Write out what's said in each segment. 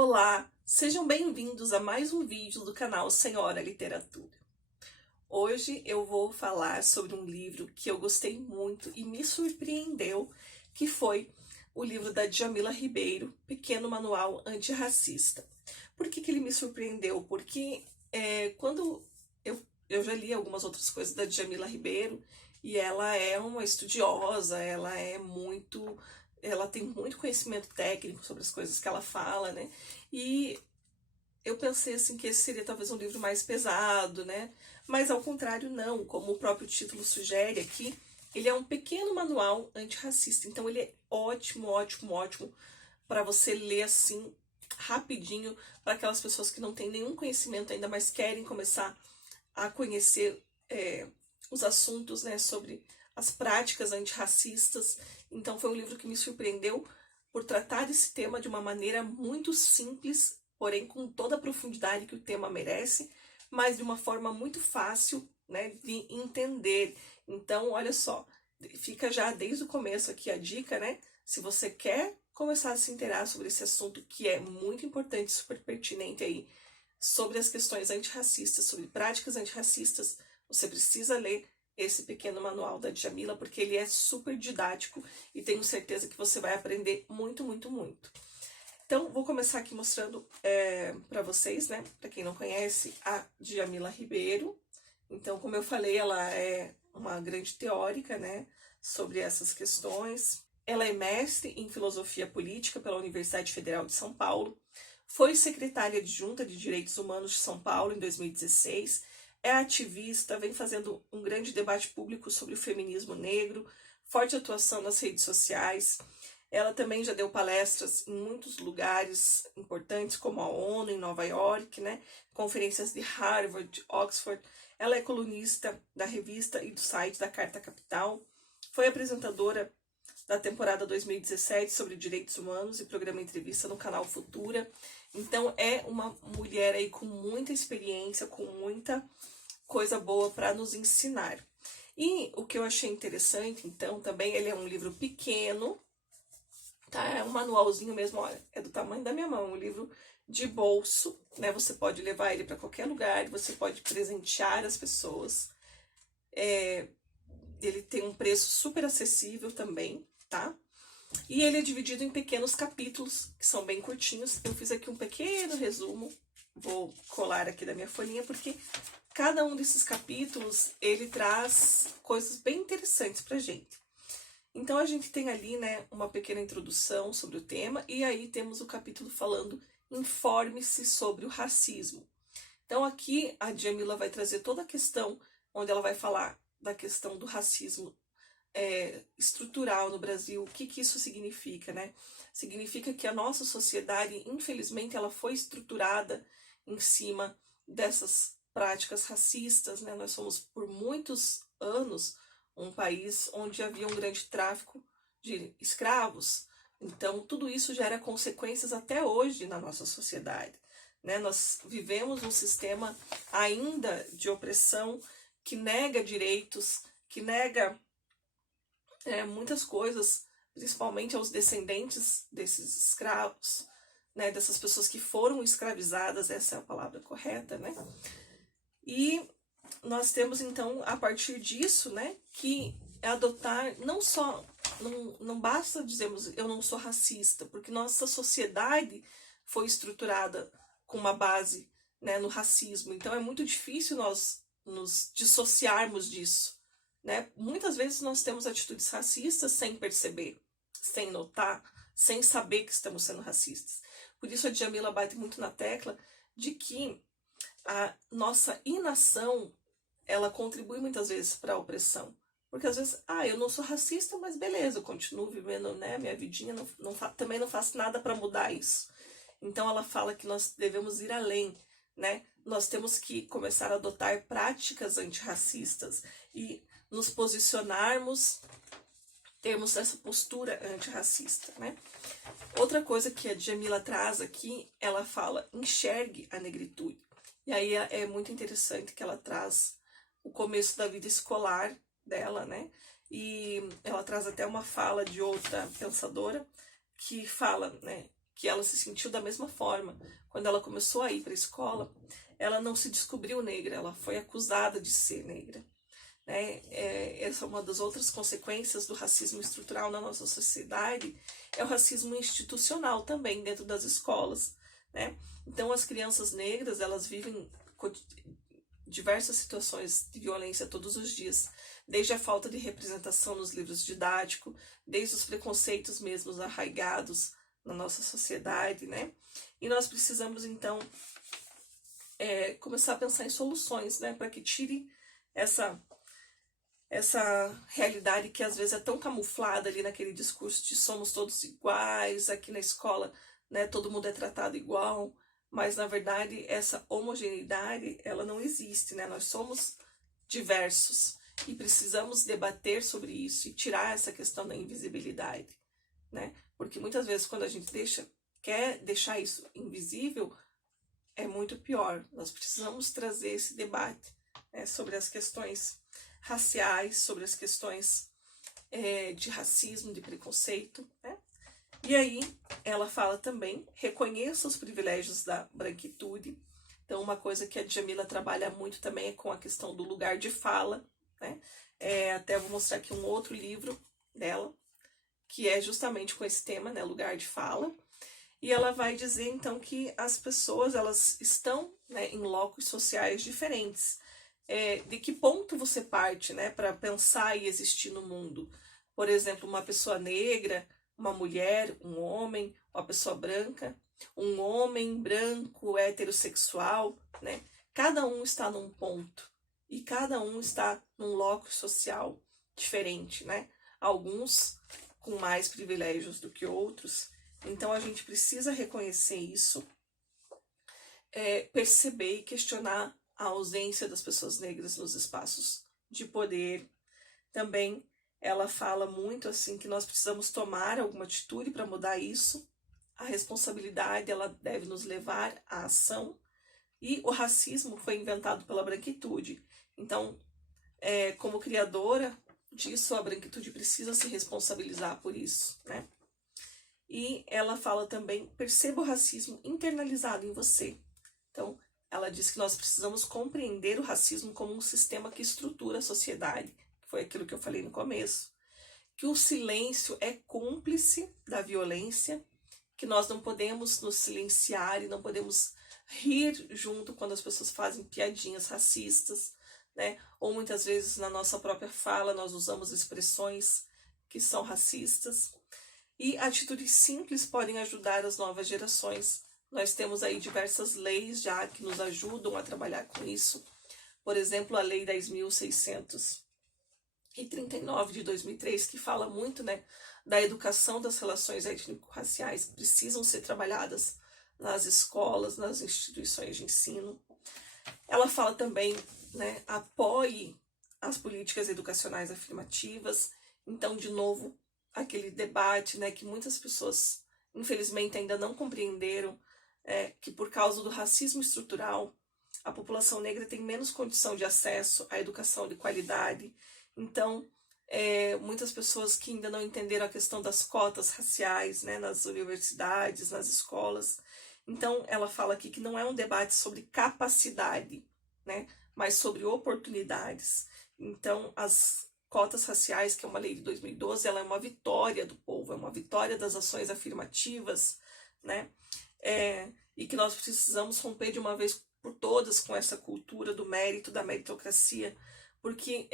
Olá, sejam bem-vindos a mais um vídeo do canal Senhora Literatura. Hoje eu vou falar sobre um livro que eu gostei muito e me surpreendeu, que foi o livro da Djamila Ribeiro, Pequeno Manual Antirracista. Por que ele me surpreendeu? Porque quando eu já li algumas outras coisas da Djamila Ribeiro e ela é uma estudiosa, ela tem muito conhecimento técnico sobre as coisas que ela fala, né? E eu pensei assim que esse seria talvez um livro mais pesado, né? Mas ao contrário não, como o próprio título sugere aqui, ele é um pequeno manual antirracista. Então ele é ótimo, ótimo, ótimo para você ler assim rapidinho para aquelas pessoas que não têm nenhum conhecimento ainda, mas querem começar a conhecer os assuntos, né, sobre as práticas antirracistas. Então foi um livro que me surpreendeu por tratar desse tema de uma maneira muito simples, porém com toda a profundidade que o tema merece, mas de uma forma muito fácil, né, de entender. Então, olha só, fica já desde o começo aqui a dica, né? Se você quer começar a se inteirar sobre esse assunto que é muito importante, super pertinente aí, sobre as questões antirracistas, sobre práticas antirracistas, você precisa ler esse pequeno manual da Djamila, porque ele é super didático e tenho certeza que você vai aprender muito, muito, muito. Então, vou começar aqui mostrando para vocês, né, para quem não conhece, a Djamila Ribeiro. Então, como eu falei, ela é uma grande teórica, né, sobre essas questões. Ela é mestre em filosofia política pela Universidade Federal de São Paulo, foi secretária adjunta de Direitos Humanos de São Paulo em 2016, é ativista, vem fazendo um grande debate público sobre o feminismo negro, forte atuação nas redes sociais. Ela também já deu palestras em muitos lugares importantes, como a ONU, em Nova York, né? Conferências de Harvard, de Oxford. Ela é colunista da revista e do site da Carta Capital. Foi apresentadora da temporada 2017 sobre direitos humanos e programa Entrevista no canal Futura. Então é uma mulher aí com muita experiência, com muita coisa boa para nos ensinar. E o que eu achei interessante, então, também, ele é um livro pequeno, tá? É um manualzinho mesmo, olha, é do tamanho da minha mão, um livro de bolso, né? Você pode levar ele para qualquer lugar, você pode presentear as pessoas. Ele tem um preço super acessível também, tá? E ele é dividido em pequenos capítulos, que são bem curtinhos. Eu fiz aqui um pequeno resumo, vou colar aqui da minha folhinha, porque cada um desses capítulos, ele traz coisas bem interessantes pra gente. Então, a gente tem ali, né, uma pequena introdução sobre o tema, e aí temos o capítulo falando informe-se sobre o racismo. Então, aqui a Djamila vai trazer toda a questão, onde ela vai falar da questão do racismo estrutural no Brasil. O que isso significa, né? Significa que a nossa sociedade, infelizmente, ela foi estruturada em cima dessas práticas racistas, né? Nós somos por muitos anos um país onde havia um grande tráfico de escravos. Então, tudo isso gera consequências até hoje na nossa sociedade, né? Nós vivemos um sistema ainda de opressão que nega direitos, que nega muitas coisas, principalmente aos descendentes desses escravos, né, dessas pessoas que foram escravizadas, essa é a palavra correta, né? E nós temos, então, a partir disso, né, que adotar, não basta dizermos eu não sou racista, porque nossa sociedade foi estruturada com uma base, né, no racismo, então é muito difícil nós nos dissociarmos disso. Né? Muitas vezes nós temos atitudes racistas sem perceber, sem notar, sem saber que estamos sendo racistas. Por isso a Djamila bate muito na tecla de que a nossa inação, ela contribui muitas vezes para a opressão. Porque às vezes, eu não sou racista, mas beleza, eu continuo vivendo, né, minha vidinha, também não faço nada para mudar isso. Então ela fala que nós devemos ir além, né? Nós temos que começar a adotar práticas antirracistas e nos posicionarmos, termos essa postura antirracista, né? Outra coisa que a Djamila traz aqui, ela fala, enxergue a negritude. E aí é muito interessante que ela traz o começo da vida escolar dela, né? E ela traz até uma fala de outra pensadora que fala, né, que ela se sentiu da mesma forma. Quando ela começou a ir para a escola, ela não se descobriu negra, ela foi acusada de ser negra. Né? Essa é uma das outras consequências do racismo estrutural na nossa sociedade, é o racismo institucional também dentro das escolas. Né? Então as crianças negras, elas vivem diversas situações de violência todos os dias, desde a falta de representação nos livros didáticos, desde os preconceitos mesmos arraigados na nossa sociedade, né? E nós precisamos, então, começar a pensar em soluções, né? Para que tire essa realidade que às vezes é tão camuflada ali naquele discurso de somos todos iguais, aqui na escola, né, todo mundo é tratado igual, mas na verdade essa homogeneidade, ela não existe, né? Nós somos diversos e precisamos debater sobre isso e tirar essa questão da invisibilidade, né? Porque muitas vezes quando a gente quer deixar isso invisível, é muito pior. Nós precisamos trazer esse debate, né, sobre as questões raciais, sobre as questões de racismo, de preconceito, né? E aí ela fala também, reconheça os privilégios da branquitude. Então uma coisa que a Djamila trabalha muito também é com a questão do lugar de fala, né? Até vou mostrar aqui um outro livro dela, que é justamente com esse tema, né, lugar de fala. E ela vai dizer então que as pessoas, elas estão, né, em locos sociais diferentes. De que ponto você parte, né, para pensar e existir no mundo? Por exemplo, uma pessoa negra, uma mulher, um homem, uma pessoa branca, um homem branco, heterossexual, né? Cada um está num ponto e cada um está num locus social diferente, né? Alguns com mais privilégios do que outros. Então a gente precisa reconhecer isso, perceber e questionar a ausência das pessoas negras nos espaços de poder. Também ela fala muito assim que nós precisamos tomar alguma atitude para mudar isso. A responsabilidade, ela deve nos levar à ação. E o racismo foi inventado pela branquitude. Então, como criadora disso, a branquitude precisa se responsabilizar por isso, né? E ela fala também, perceba o racismo internalizado em você. Então, ela diz que nós precisamos compreender o racismo como um sistema que estrutura a sociedade. Foi aquilo que eu falei no começo. Que o silêncio é cúmplice da violência, que nós não podemos nos silenciar e não podemos rir junto quando as pessoas fazem piadinhas racistas, né? Ou muitas vezes na nossa própria fala nós usamos expressões que são racistas. E atitudes simples podem ajudar as novas gerações. Nós temos aí diversas leis já que nos ajudam a trabalhar com isso. Por exemplo, a Lei 10.639 de 2003, que fala muito, né, da educação das relações étnico-raciais, que precisam ser trabalhadas nas escolas, nas instituições de ensino. Ela fala também, né, apoie as políticas educacionais afirmativas. Então, de novo, aquele debate, né, que muitas pessoas, infelizmente, ainda não compreenderam, que por causa do racismo estrutural, a população negra tem menos condição de acesso à educação de qualidade. Então, muitas pessoas que ainda não entenderam a questão das cotas raciais, né, nas universidades, nas escolas. Então, ela fala aqui que não é um debate sobre capacidade, né, mas sobre oportunidades. Então, as cotas raciais, que é uma lei de 2012, ela é uma vitória do povo, é uma vitória das ações afirmativas, né? E que nós precisamos romper de uma vez por todas com essa cultura do mérito, da meritocracia, porque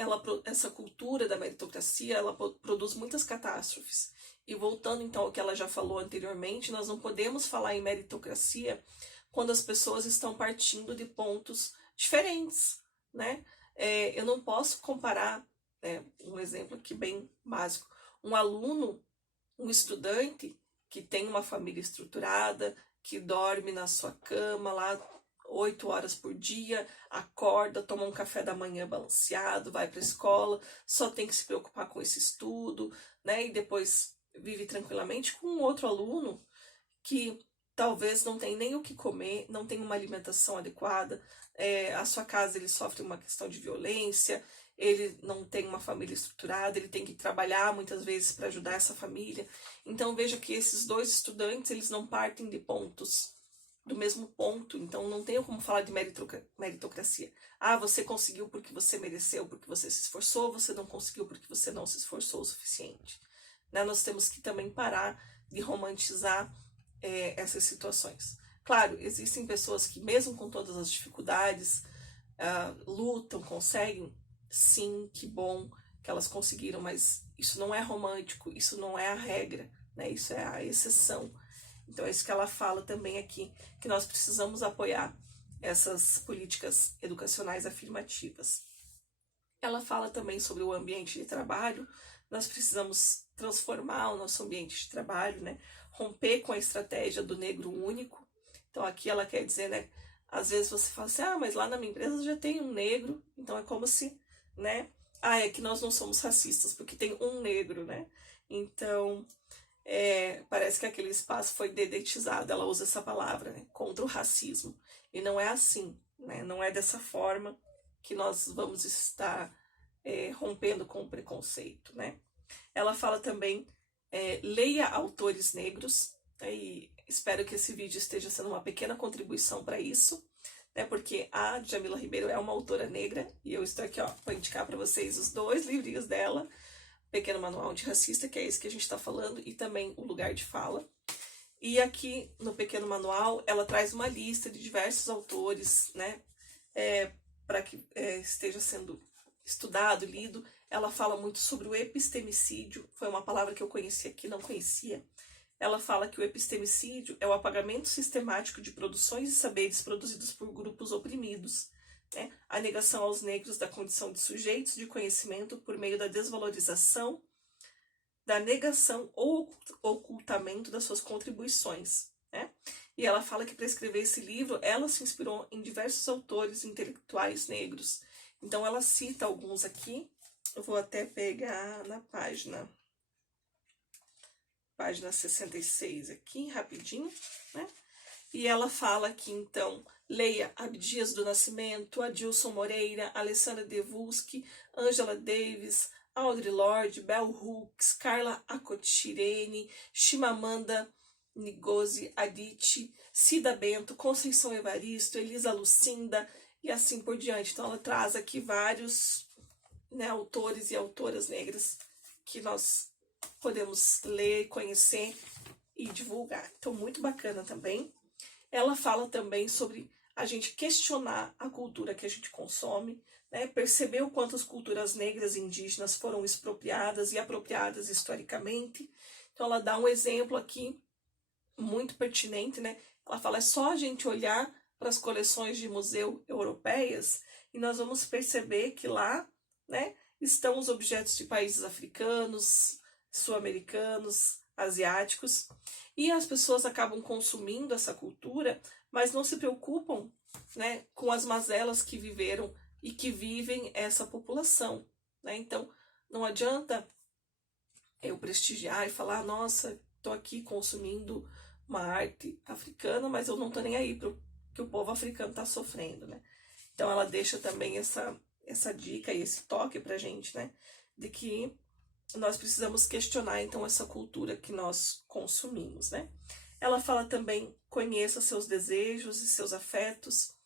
essa cultura da meritocracia, ela produz muitas catástrofes. E voltando então ao que ela já falou anteriormente, nós não podemos falar em meritocracia quando as pessoas estão partindo de pontos diferentes, né? Eu não posso comparar, um exemplo aqui bem básico, um aluno, um estudante que tem uma família estruturada, que dorme na sua cama lá 8 horas por dia, acorda, toma um café da manhã balanceado, vai para a escola, só tem que se preocupar com esse estudo, né? E depois vive tranquilamente, com um outro aluno que talvez não tem nem o que comer, não tem uma alimentação adequada, a sua casa ele sofre uma questão de violência, ele não tem uma família estruturada, ele tem que trabalhar muitas vezes para ajudar essa família. Então veja que esses dois estudantes, eles não partem de pontos do mesmo ponto, então não tenho como falar de meritocracia. Ah, você conseguiu porque você mereceu, porque você se esforçou, você não conseguiu porque você não se esforçou o suficiente. Né? Nós temos que também parar de romantizar essas situações. Claro, existem pessoas que mesmo com todas as dificuldades, lutam, conseguem, sim, que bom que elas conseguiram, mas isso não é romântico, isso não é a regra, né? Isso é a exceção. Então é isso que ela fala também aqui, que nós precisamos apoiar essas políticas educacionais afirmativas. Ela fala também sobre o ambiente de trabalho, nós precisamos transformar o nosso ambiente de trabalho, né? Romper com a estratégia do negro único. Então aqui ela quer dizer, né? Às vezes você fala assim, mas lá na minha empresa já tem um negro, então é como se, né? É que nós não somos racistas, porque tem um negro, né? Então, parece que aquele espaço foi dedetizado, ela usa essa palavra, né? Contra o racismo. E não é assim, né? Não é dessa forma que nós vamos estar rompendo com o preconceito, né? Ela fala também, leia autores negros, né? E espero que esse vídeo esteja sendo uma pequena contribuição para isso, né? Porque a Djamila Ribeiro é uma autora negra, e eu estou aqui para indicar para vocês os 2 livrinhos dela, Pequeno Manual Antirracista, que é esse que a gente está falando, e também O Lugar de Fala. E aqui no Pequeno Manual, ela traz uma lista de diversos autores, né? Para que esteja sendo estudado, lido. Ela fala muito sobre o epistemicídio, foi uma palavra que eu conhecia que não conhecia. Ela fala que o epistemicídio é o apagamento sistemático de produções e saberes produzidos por grupos oprimidos, né? A negação aos negros da condição de sujeitos de conhecimento por meio da desvalorização, da negação ou ocultamento das suas contribuições, né? E ela fala que para escrever esse livro, ela se inspirou em diversos autores intelectuais negros. Então ela cita alguns aqui, eu vou até pegar na página 66 aqui, rapidinho, né? E ela fala aqui, então, leia Abdias do Nascimento, Adilson Moreira, Alessandra Devuski, Angela Davis, Audre Lorde, Bell Hooks, Carla Acotirene, Chimamanda Ngozi Adichie, Cida Bento, Conceição Evaristo, Elisa Lucinda e assim por diante. Então ela traz aqui vários, né, autores e autoras negras que nós podemos ler, conhecer e divulgar. Então muito bacana também. Ela fala também sobre a gente questionar a cultura que a gente consome, né? Perceber o quanto as culturas negras e indígenas foram expropriadas e apropriadas historicamente. Então ela dá um exemplo aqui muito pertinente, né? Ela fala, é só a gente olhar para as coleções de museu europeias e nós vamos perceber que lá, né, estão os objetos de países africanos, sul-americanos, asiáticos, e as pessoas acabam consumindo essa cultura, mas não se preocupam, né, com as mazelas que viveram e que vivem essa população, né? Então, não adianta eu prestigiar e falar, nossa, estou aqui consumindo uma arte africana, mas eu não estou nem aí para o que o povo africano está sofrendo, né? Então ela deixa também essa dica e esse toque para a gente, né? De que nós precisamos questionar, então, essa cultura que nós consumimos, né? Ela fala também, conheça seus desejos e seus afetos,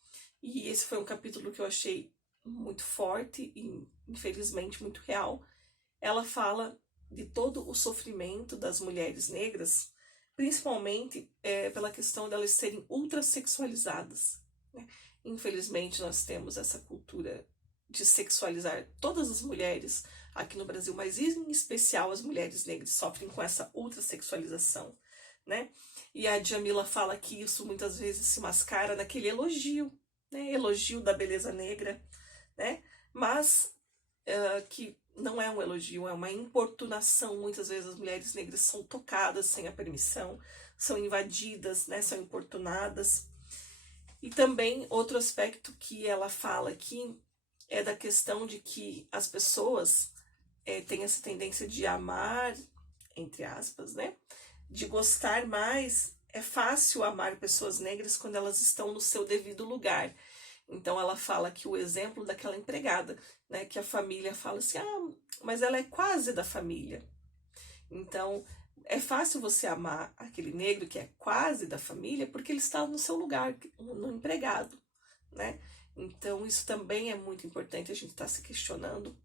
e esse foi um capítulo que eu achei muito forte e, infelizmente, muito real. Ela fala de todo o sofrimento das mulheres negras, principalmente pela questão delas serem ultrasexualizadas, né? Infelizmente, nós temos essa cultura de sexualizar todas as mulheres aqui no Brasil, mas em especial as mulheres negras sofrem com essa ultrasexualização, né? E a Djamila fala que isso muitas vezes se mascara naquele elogio, né? Elogio da beleza negra, né? Mas que não é um elogio, é uma importunação. Muitas vezes as mulheres negras são tocadas sem a permissão, são invadidas, né? São importunadas. E também outro aspecto que ela fala aqui é da questão de que as pessoas têm essa tendência de amar, entre aspas, né? De gostar mais. É fácil amar pessoas negras quando elas estão no seu devido lugar. Então ela fala que o exemplo daquela empregada, né, que a família fala assim, mas ela é quase da família. Então é fácil você amar aquele negro que é quase da família porque ele está no seu lugar, no empregado, né? Então isso também é muito importante a gente estar se questionando.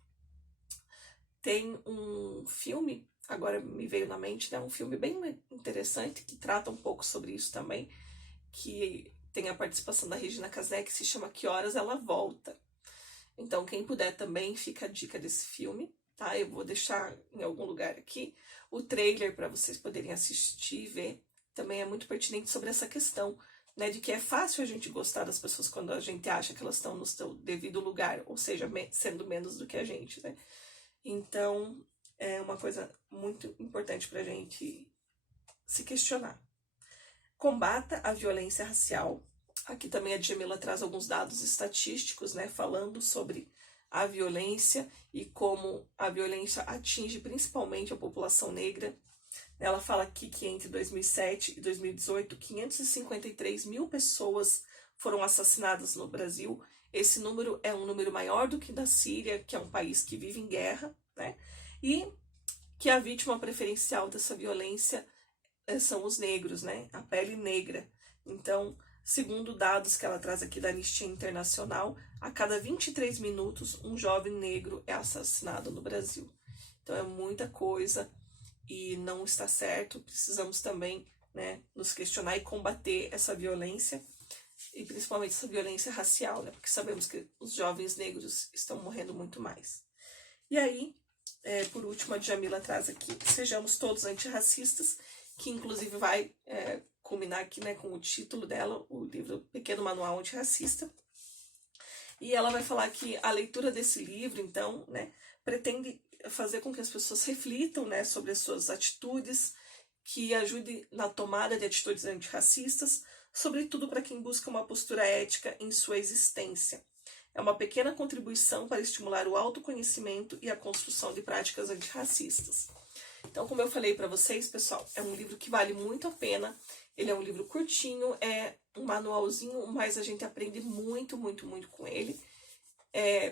Tem um filme, agora me veio na mente, né, um filme bem interessante que trata um pouco sobre isso também, que tem a participação da Regina Casé, que se chama Que Horas Ela Volta. Então, quem puder também, fica a dica desse filme, tá? Eu vou deixar em algum lugar aqui o trailer para vocês poderem assistir e ver. Também é muito pertinente sobre essa questão, né, de que é fácil a gente gostar das pessoas quando a gente acha que elas estão no seu devido lugar, ou seja, sendo menos do que a gente, né? Então, é uma coisa muito importante para a gente se questionar. Combata a violência racial. Aqui também a Djamila traz alguns dados estatísticos, né, falando sobre a violência e como a violência atinge principalmente a população negra. Ela fala aqui que entre 2007 e 2018, 553 mil pessoas foram assassinadas no Brasil. Esse número é um número maior do que da Síria, que é um país que vive em guerra, né? E que a vítima preferencial dessa violência são os negros, né? A pele negra. Então, segundo dados que ela traz aqui da Anistia Internacional, a cada 23 minutos um jovem negro é assassinado no Brasil. Então é muita coisa e não está certo. Precisamos também, né, nos questionar e combater essa violência, e principalmente essa violência racial, né? Porque sabemos que os jovens negros estão morrendo muito mais. E aí, por último, a Djamila traz aqui, sejamos todos antirracistas, que inclusive vai culminar aqui, né, com o título dela, o livro Pequeno Manual Antirracista. E ela vai falar que a leitura desse livro, então, né, pretende fazer com que as pessoas reflitam, né, sobre as suas atitudes, que ajude na tomada de atitudes antirracistas, sobretudo para quem busca uma postura ética em sua existência. É uma pequena contribuição para estimular o autoconhecimento e a construção de práticas antirracistas. Então, como eu falei para vocês, pessoal, é um livro que vale muito a pena. Ele é um livro curtinho, é um manualzinho, mas a gente aprende muito, muito, muito com ele.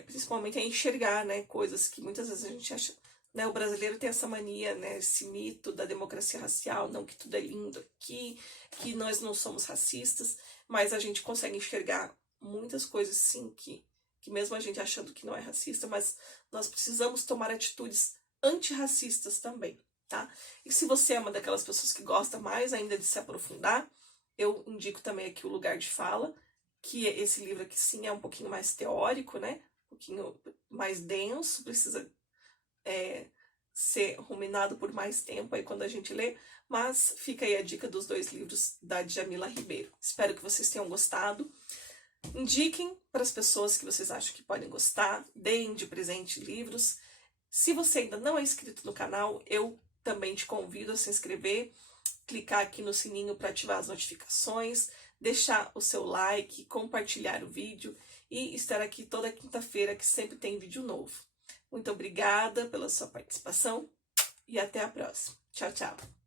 Principalmente a enxergar, né, coisas que muitas vezes a gente acha, né, o brasileiro tem essa mania, né, esse mito da democracia racial, não, que tudo é lindo aqui, que nós não somos racistas, mas a gente consegue enxergar muitas coisas, sim, que mesmo a gente achando que não é racista, mas nós precisamos tomar atitudes antirracistas também, tá? E se você é uma daquelas pessoas que gosta mais ainda de se aprofundar, eu indico também aqui o Lugar de Fala, que esse livro aqui sim é um pouquinho mais teórico, né? Um pouquinho mais denso, precisa ser ruminado por mais tempo aí quando a gente lê, mas fica aí a dica dos 2 livros da Djamila Ribeiro. Espero que vocês tenham gostado. Indiquem para as pessoas que vocês acham que podem gostar, deem de presente livros. Se você ainda não é inscrito no canal, eu também te convido a se inscrever, clicar aqui no sininho para ativar as notificações, deixar o seu like, compartilhar o vídeo e estar aqui toda quinta-feira, que sempre tem vídeo novo. Muito obrigada pela sua participação e até a próxima. Tchau, tchau!